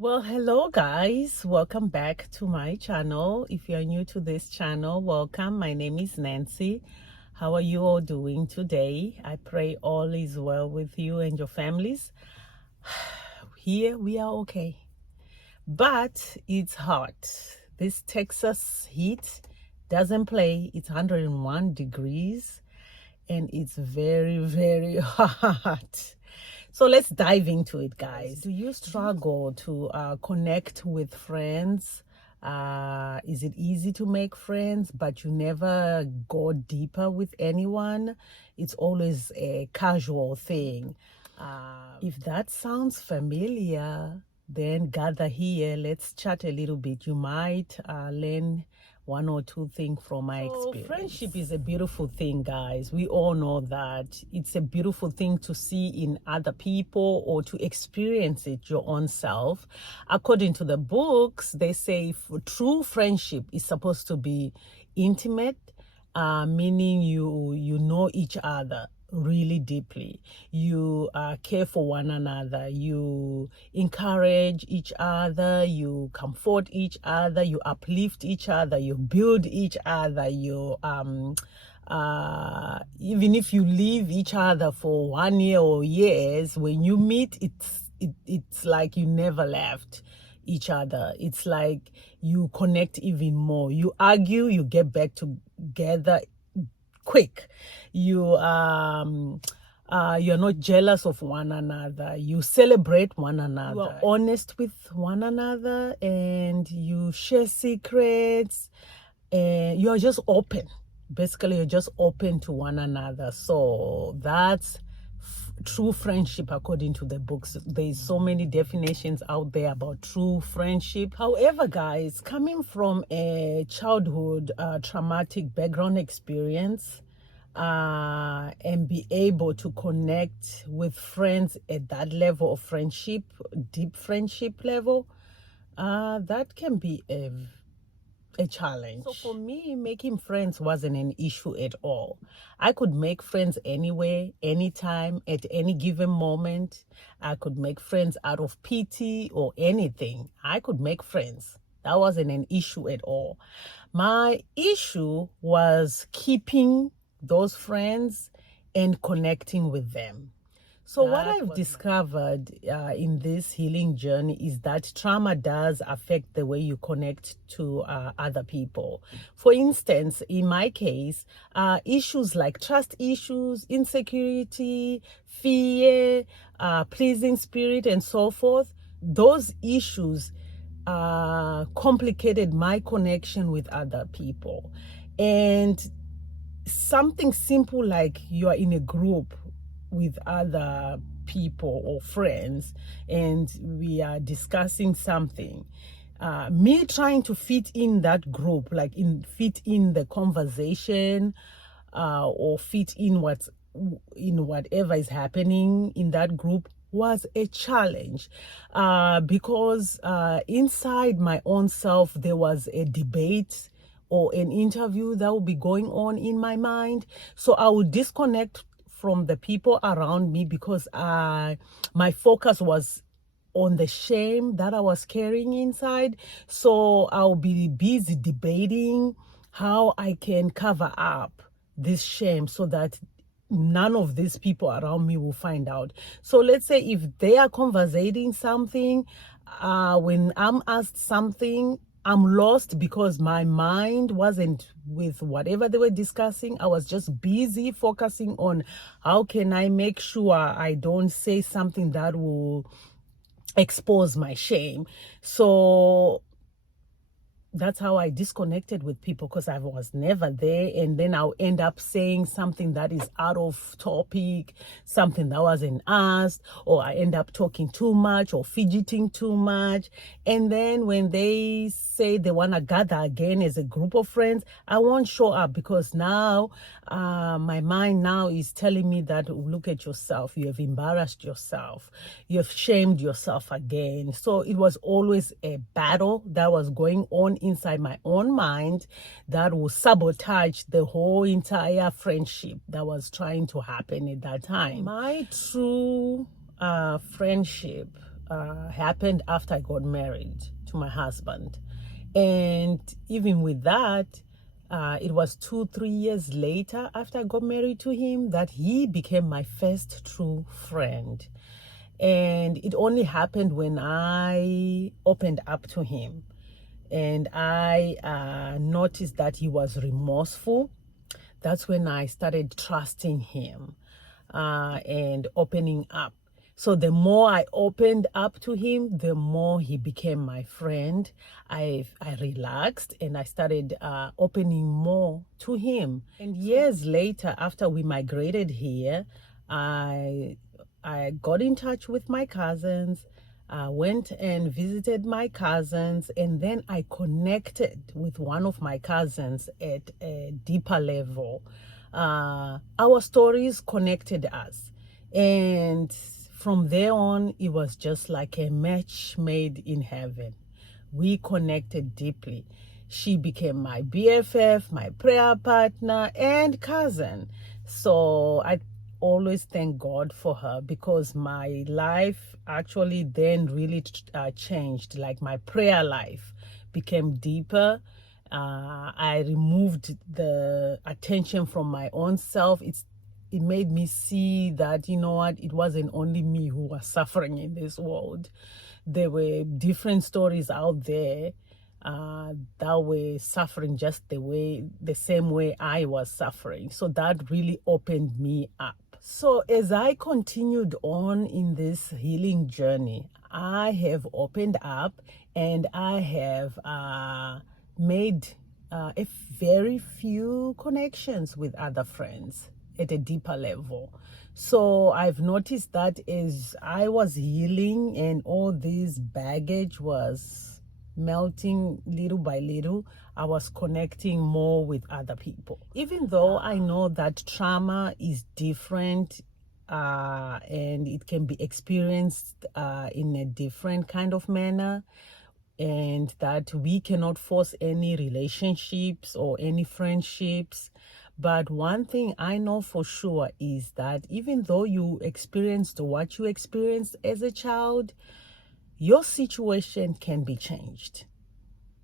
Well, hello guys, welcome back to my channel. If you're new to this channel, welcome. My name is Nancy. How are you all doing today? I pray all is well with you and your families. Here we are okay, but it's hot. This Texas heat doesn't play. It's 101 degrees and it's very hot. So let's dive into it, guys. Do you struggle to connect with friends? Is it easy to make friends, but you never go deeper with anyone? It's always a casual thing. If that sounds familiar, then gather here. Let's chat a little bit. You might learn one or two things from my experience. Friendship is a beautiful thing, guys. We all know that. It's a beautiful thing to see in other people or to experience it your own self. According to the books, they say true friendship is supposed to be intimate, meaning you know each other really deeply. You care for one another, you encourage each other, you comfort each other, you uplift each other, you build each other, you even if you leave each other for 1 year or years, when you meet, it's like you never left each other. It's like you connect even more. You argue, you get back together quick. You're not jealous of one another. You celebrate one another. You are honest with one another, and you share secrets, and you're just open. Basically, you're just open to one another. So that's true friendship according to the books. There's so many definitions out there about true friendship. However, guys, coming from a childhood traumatic background experience, and be able to connect with friends at that level of friendship, deep friendship level, that can be a challenge. So for me, making friends wasn't an issue at all. I could make friends anywhere, anytime, at any given moment. I could make friends out of pity or anything. I could make friends. That wasn't an issue at all. My issue was keeping those friends and connecting with them. So what I've discovered in this healing journey is that trauma does affect the way you connect to other people. For instance, in my case, issues like trust issues, insecurity, fear, pleasing spirit, and so forth, those issues complicated my connection with other people. And something simple like you are in a group with other people or friends and we are discussing something, me trying to fit in that group, like fit in the conversation, or fit in whatever is happening in that group was a challenge, because inside my own self there was a debate or an interview that would be going on in my mind. So I would disconnect from the people around me because my focus was on the shame that I was carrying inside. So I'll be busy debating how I can cover up this shame so that none of these people around me will find out. So let's say if they are conversating something, when I'm asked something, I'm lost because my mind wasn't with whatever they were discussing. I was just busy focusing on how can I make sure I don't say something that will expose my shame. So that's how I disconnected with people, because I was never there. And then I'll end up saying something that is out of topic, something that wasn't asked, or I end up talking too much or fidgeting too much. And then when they say they want to gather again as a group of friends, I won't show up because now my mind now is telling me that look at yourself, you have embarrassed yourself, you have shamed yourself again. So it was always a battle that was going on inside my own mind that will sabotage the whole entire friendship that was trying to happen at that time. My true friendship happened after I got married to my husband. And even with that, it was 2-3 years later after I got married to him that he became my first true friend. And it only happened when I opened up to him. And I noticed that he was remorseful. That's when I started trusting him and opening up. So the more I opened up to him, the more he became my friend. I relaxed and I started opening more to him. And years later, after we migrated here, I got in touch with my cousins. I went and visited my cousins, and then I connected with one of my cousins at a deeper level. Our stories connected us, and from there on, it was just like a match made in heaven. We connected deeply. She became my BFF, my prayer partner, and cousin. So I always thank God for her, because my life actually then really changed. Like, my prayer life became deeper. I removed the attention from my own self. It made me see that, you know what, it wasn't only me who was suffering in this world. There were different stories out there that were suffering just the same way I was suffering. So that really opened me up. So as I continued on in this healing journey, I have opened up, and I have made a very few connections with other friends at a deeper level. So I've noticed that as I was healing and all this baggage was melting little by little, I was connecting more with other people. Even though I know that trauma is different and it can be experienced in a different kind of manner, and that we cannot force any relationships or any friendships. But one thing I know for sure is that even though you experienced what you experienced as a child, your situation can be changed.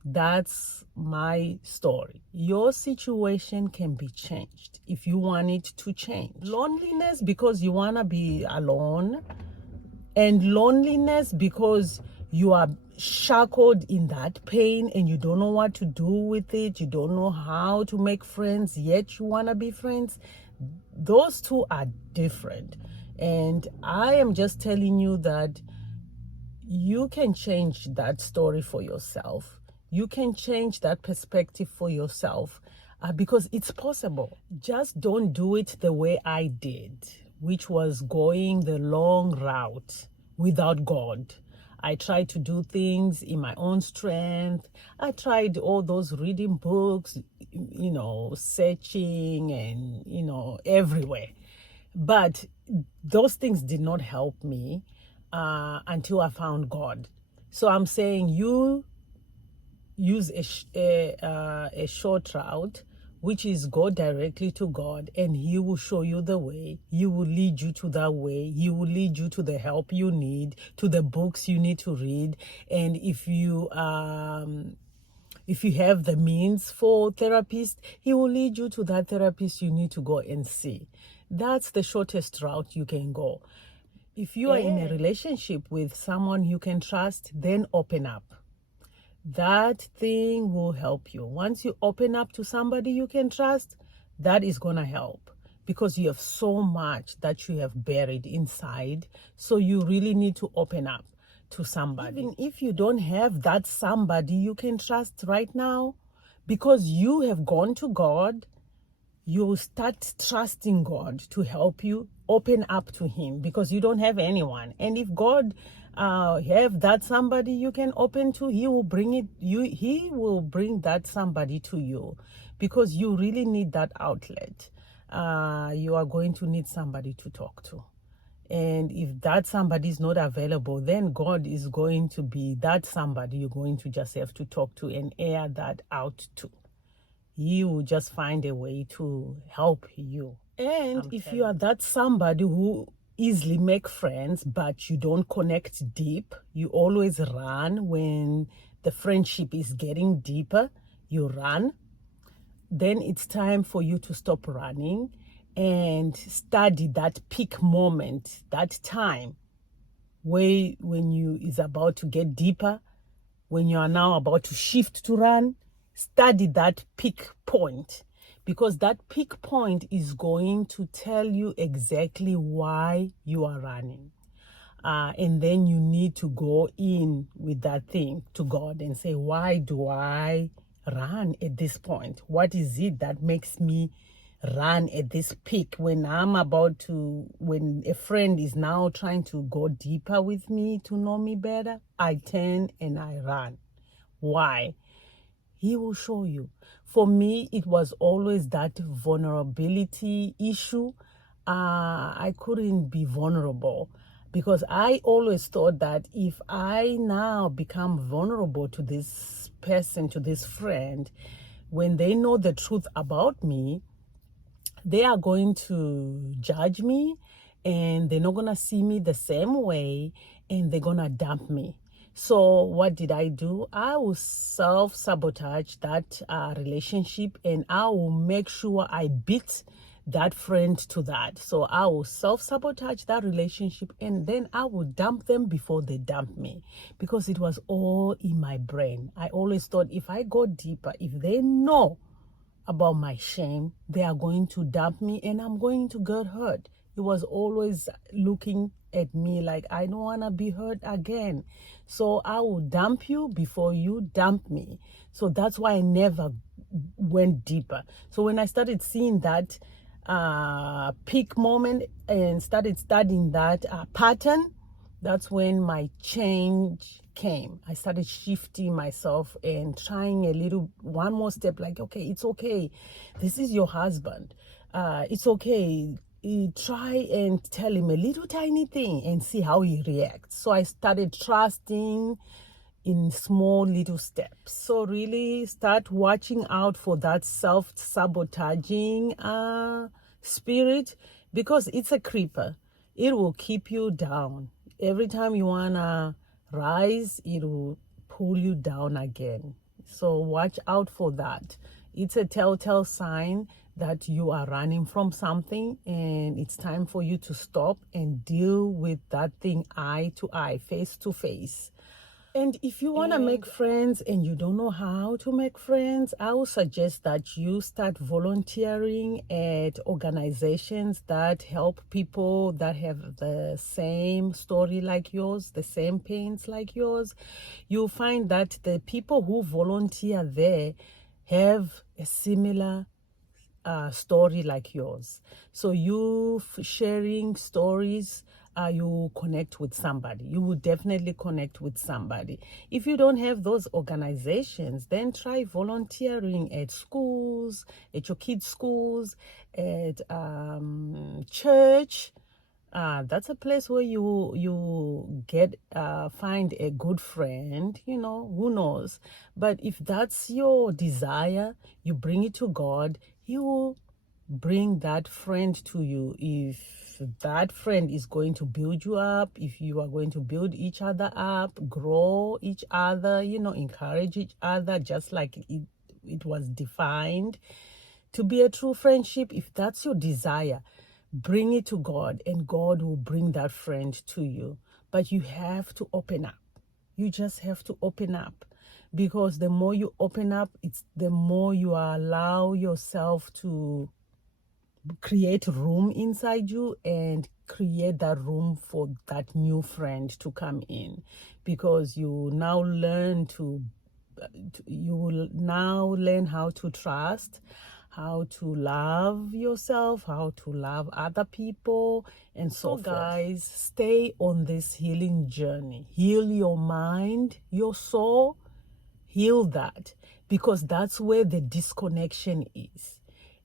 That's my story. Your situation can be changed if you want it to change. Loneliness because you want to be alone, and loneliness because you are shackled in that pain and you don't know what to do with it. You don't know how to make friends, yet you want to be friends. Those two are different. And I am just telling you that you can change that story for yourself. You can change that perspective for yourself because it's possible. Just don't do it the way I did, which was going the long route without God. I tried to do things in my own strength. I tried all those reading books, searching and, everywhere. But those things did not help me until I found God. So I'm saying you use a short route, which is go directly to God, and He will show you the way. He will lead you to that way. He will lead you to the help you need, to the books you need to read. And if you have the means for therapist, He will lead you to that therapist you need to go and see. That's the shortest route you can go. If you are in a relationship with someone you can trust, then open up. That thing will help you. Once you open up to somebody you can trust, that is going to help, because you have so much that you have buried inside. So you really need to open up to somebody. Even if you don't have that somebody you can trust right now, because you have gone to God, you start trusting God to help you open up to Him, because you don't have anyone. And if God have that somebody you can open to, He will bring that somebody to you, because you really need that outlet. You are going to need somebody to talk to. And if that somebody is not available, then God is going to be that somebody you're going to just have to talk to and air that out to. He will just find a way to help you. And if you are that somebody who easily make friends, but you don't connect deep. You always run when the friendship is getting deeper. You run. Then it's time for you to stop running and study that peak moment, that time where when you is about to get deeper, when you are now about to shift to run. Study that peak point, because that peak point is going to tell you exactly why you are running. And then you need to go in with that thing to God and say, why do I run at this point? What is it that makes me run at this peak when when a friend is now trying to go deeper with me to know me better? I turn and I run. Why? He will show you. For me, it was always that vulnerability issue. I couldn't be vulnerable because I always thought that if I now become vulnerable to this person, to this friend, when they know the truth about me, they are going to judge me and they're not going to see me the same way and they're going to dump me. So what did I do? I will self-sabotage that relationship, and I will make sure I beat that friend to that. So I will self-sabotage that relationship, and then I will dump them before they dump me, because it was all in my brain. I always thought if I go deeper, if they know about my shame, they are going to dump me and I'm going to get hurt. It was always looking at me like, I don't want to be hurt again. So I will dump you before you dump me. So that's why I never went deeper. So when I started seeing that peak moment and started studying that pattern, that's when my change came. I started shifting myself and trying one more step, like, okay, it's okay. This is your husband. It's okay. Try and tell him a little tiny thing and see how he reacts. So I started trusting in small little steps. So really start watching out for that self-sabotaging spirit, because it's a creeper. It will keep you down. Every time you wanna rise, it will pull you down again. So watch out for that. It's a telltale sign that you are running from something, and it's time for you to stop and deal with that thing eye to eye, face to face. And if you want to make friends and you don't know how to make friends, I would suggest that you start volunteering at organizations that help people that have the same story like yours, the same pains like yours. You'll find that the people who volunteer there have a similar story like yours. So you sharing stories, you connect with somebody. You will definitely connect with somebody. If you don't have those organizations, then try volunteering at schools, at your kids' schools, at church. That's a place where you get find a good friend, who knows. But if that's your desire, you bring it to God. He will bring that friend to you. If that friend is going to build you up, if you are going to build each other up, grow each other, encourage each other, just like it was defined to be a true friendship. If that's your desire, bring it to God and God will bring that friend to you. But you have to open up. You just have to open up, because the more you open up, it's the more you allow yourself to create room inside you and create that room for that new friend to come in, because you now learn you will now learn how to trust, how to love yourself, how to love other people, and so forth. Guys, stay on this healing journey. Heal your mind, your soul, heal that, because that's where the disconnection is.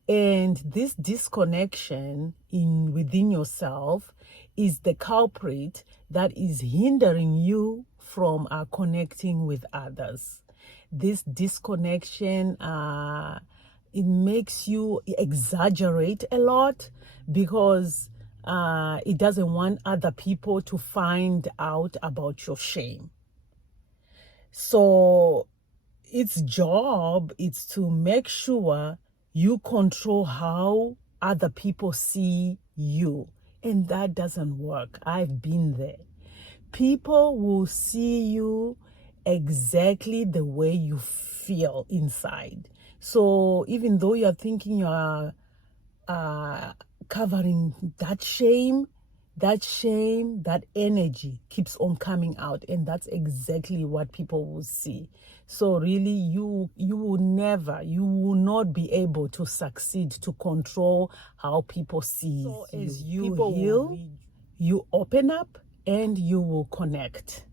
And this disconnection within yourself is the culprit that is hindering you from connecting with others. This disconnection, it makes you exaggerate a lot, because It doesn't want other people to find out about your shame. So its job is to make sure you control how other people see you. And that doesn't work. I've been there. People will see you exactly the way you feel inside. So even though you're thinking you're covering that shame, that energy keeps on coming out, and that's exactly what people will see. So really, you will not be able to succeed to control how people see you. As you heal, you open up and you will connect.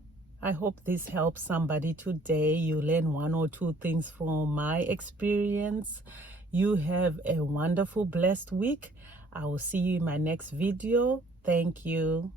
I hope this helps somebody today. You learn one or two things from my experience. You have a wonderful, blessed week. I will see you in my next video. Thank you.